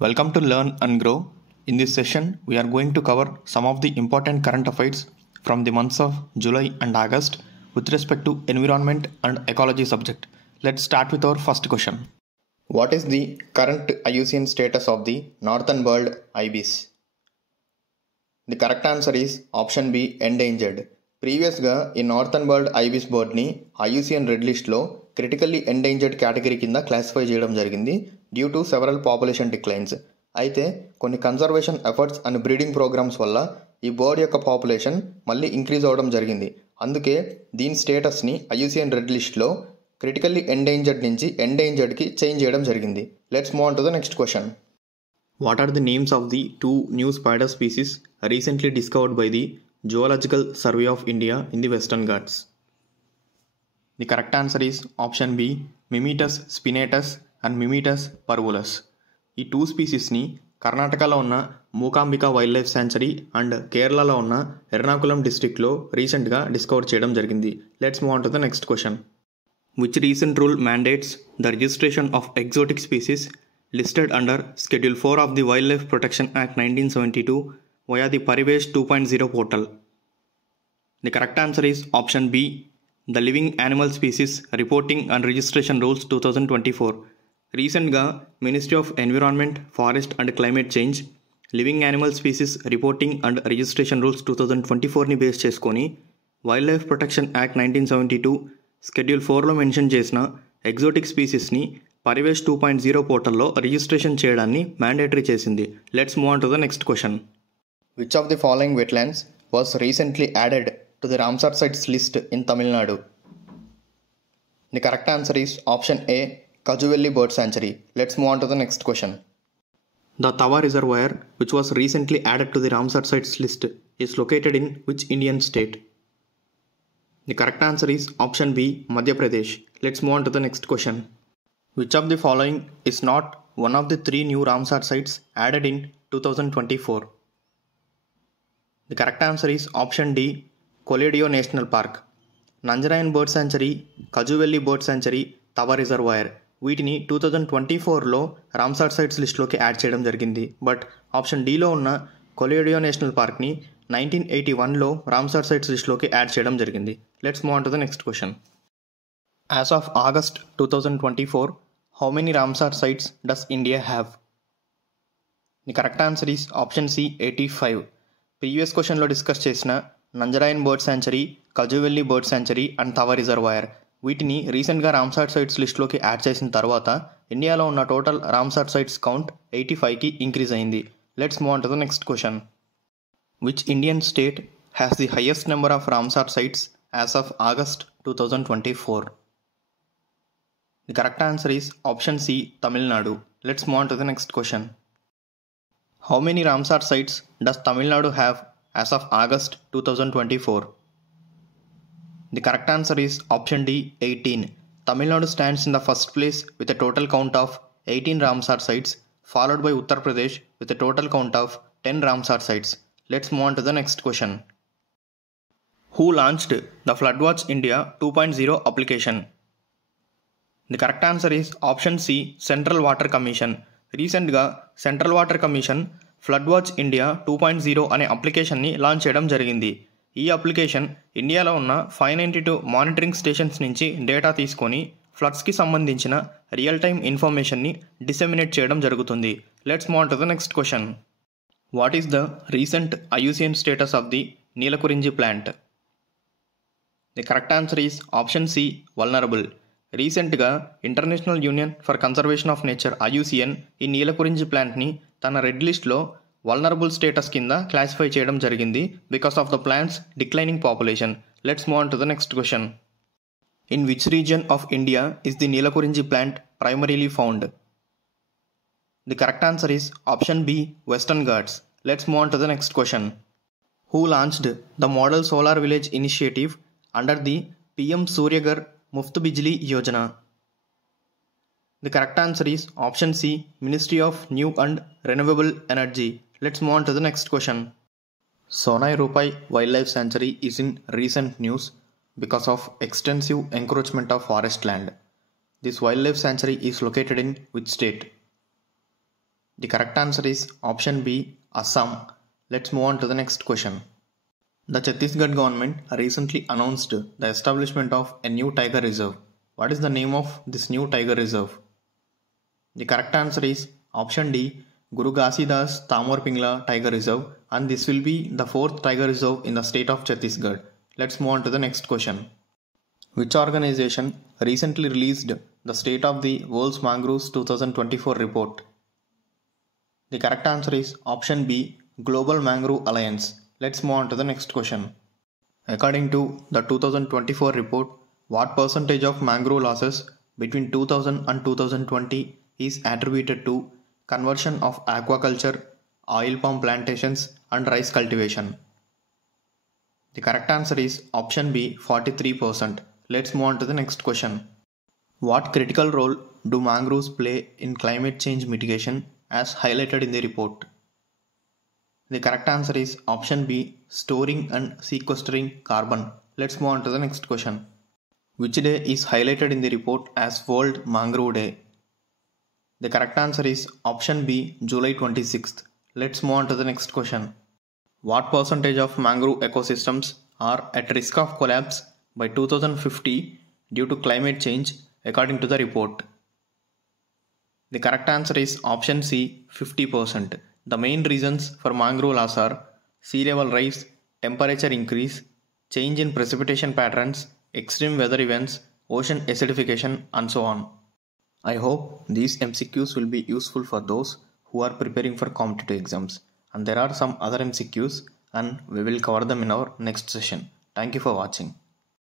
Welcome to Learn and Grow. In this session, we are going to cover some of the important current affairs from the months of July and August with respect to environment and ecology subject. Let's start with our first question. What is the current IUCN status of the northern bird ibis? The correct answer is option B, endangered. ప్రీవియస్గా ఈ northern bird ibis బర్డ్ని IUCN red లిస్ట్లో critically endangered category కింద classify చేయడం జరిగింది due to several population declines. అయితే కొన్ని conservation efforts and breeding programmes వల్ల ఈ బర్డ్ యొక్క పాపులేషన్ మళ్ళీ ఇంక్రీజ్ అవ్వడం జరిగింది. అందుకే దీని స్టేటస్ని ఐయుసిఎన్ రెడ్ లిస్ట్లో క్రిటికల్లీ ఎండేంజర్డ్ నుంచి ఎండేంజర్డ్కి చేంజ్ చేయడం జరిగింది. Let's move on to the next question. What are the names of the two new spider species recently discovered by the Zoological Survey of India in the Western Ghats? The correct answer is option B, Mimetus spinatus and Mimetus parvulus. ఈ టూ స్పీసీస్ని కర్ణాటకలో ఉన్న Mookambika wild life sanctuary and కేరళలో ఉన్న ఎర్నాకుళం డిస్ట్రిక్ట్లో రీసెంట్గా డిస్కవర్ చేయడం జరిగింది. Let's move on to the next question. Which recent rule mandates the registration of exotic species listed under Schedule 4 of the Wildlife Protection Act 1972 via the Parivesh 2.0 portal? The correct answer is option B, the Living Animal Species Reporting and Registration Rules 2024. రీసెంట్గా ministry of environment, forest and climate change living animal species reporting and registration rules 2024ని base చేసుకొని wildlife protection act 1972 Schedule 4లో mention చేసిన exotic స్పీసీస్ని పరివేష్ 2.0 పోర్టల్లో registration చేయడాన్ని mandatory చేసింది. Let's move on to the next question. Which of the following wetlands was recently added to the Ramsar sites list in Tamil Nadu? The correct answer is option A, Kazhuveli bird sanctuary. Let's move on to the next question. The Tawa reservoir which was recently added to the Ramsar sites list is located in which Indian state? The correct answer is option B, Madhya Pradesh. Let's move on to the next question. Which of the following is not one of the three new Ramsar sites added in 2024? The correct answer is option D, Koledio National Park. Nanjarayan Bird Sanctuary, Kajuvelli Bird Sanctuary, Tava Reservoir వీటిని 2024లో Ramsar sites లిస్ట్లోకి యాడ్ చేయడం జరిగింది. But option డీలో ఉన్న కొలేడియో నేషనల్ పార్క్ని 1981లో రామ్సార్ సైట్స్ లిస్ట్లోకి యాడ్ చేయడం జరిగింది. Let's move on to the next question. As of August 2024, how many Ramsar sites does India have? The correct answer is option C, 85. Previous క్వశ్చన్లో డిస్కస్ చేసిన Nanjarayan bird sanctuary, Kazhuveli bird sanctuary and Tawa reservoir వీటిని రీసెంట్గా Ramsar sites లిస్ట్లోకి యాడ్ చేసిన తర్వాత ఇండియాలో ఉన్న total Ramsar sites count 85కి ఇంక్రీజ్ అయింది. Let's move on to the next question. Which Indian state has the highest number of Ramsar sites as of August 2024? The correct answer is option C, Tamil Nadu. Let's move on to the next question. How many Ramsar sites does Tamil Nadu have as of August 2024? The correct answer is option D, 18. Tamil Nadu stands in the first place with a total count of 18 Ramsar sites, followed by Uttar Pradesh with a total count of 10 Ramsar sites. Let's move on to the next question. Who launched the Floodwatch India 2.0 application? The correct answer is option C, Central Water Commission. రీసెంట్గా central water commission flood watch India 2.0 అనే అప్లికేషన్ని లాంచ్ చేయడం జరిగింది. ఈ అప్లికేషన్ ఇండియాలో ఉన్న 592 monitoring stations నుంచి డేటా తీసుకొని ఫ్లడ్స్కి సంబంధించిన రియల్ టైమ్ ఇన్ఫర్మేషన్ని డిసెమినేట్ చేయడం జరుగుతుంది. Let's move on to the next question. What is the recent IUCN status of the Neelakurinji plant? The correct answer is option C, vulnerable. రీసెంట్గా international union for conservation of nature IUCN ఈ నీలకురింజి ప్లాంట్ని తన రెడ్ లిస్ట్లో vulnerable status కింద classify చేయడం జరిగింది because of the plants declining population. Let's move on to the next question. In which region of India is the Neelakurinji plant primarily found? The correct answer is option B, Western Ghats. Let's move on to the next question. Who launched the model solar village initiative under the PM Suryaghar Muft Bijli Yojana? The correct answer is option C, Ministry of New and Renewable Energy. Let's move on to the next question. Sonai Rupai Wildlife Sanctuary is in recent news because of extensive encroachment of forest land. This wildlife sanctuary is located in which state? The correct answer is option B, Assam. Let's move on to the next question. The Chhattisgarh government recently announced the establishment of a new tiger reserve. What is the name of this new tiger reserve? The correct answer is option D, Guru Ghasidas Tamor Pingla Tiger Reserve, and this will be the fourth tiger reserve in the state of Chhattisgarh. Let's move on to the next question. Which organization recently released the State of the World's Mangroves 2024 report? The correct answer is option B, Global Mangrove Alliance. Let's move on to the next question. According to the 2024 report, what percentage of mangrove losses between 2000 and 2020 is attributed to conversion of aquaculture, oil palm plantations, and rice cultivation? The correct answer is option B, 43%. Let's move on to the next question. What critical role do mangroves play in climate change mitigation as highlighted in the report? The correct answer is option B, storing and sequestering carbon. Let's move on to the next question. Which day is highlighted in the report as World Mangrove Day? The correct answer is option B, July 26th. Let's move on to the next question. What percentage of mangrove ecosystems are at risk of collapse by 2050 due to climate change according to the report? The correct answer is option C, 50%. The main reasons for mangrove loss are sea level rise, temperature increase, change in precipitation patterns, extreme weather events, ocean acidification, and so on. I hope these MCQs will be useful for those who are preparing for competitive exams. And there are some other MCQs and we will cover them in our next session. Thank you for watching.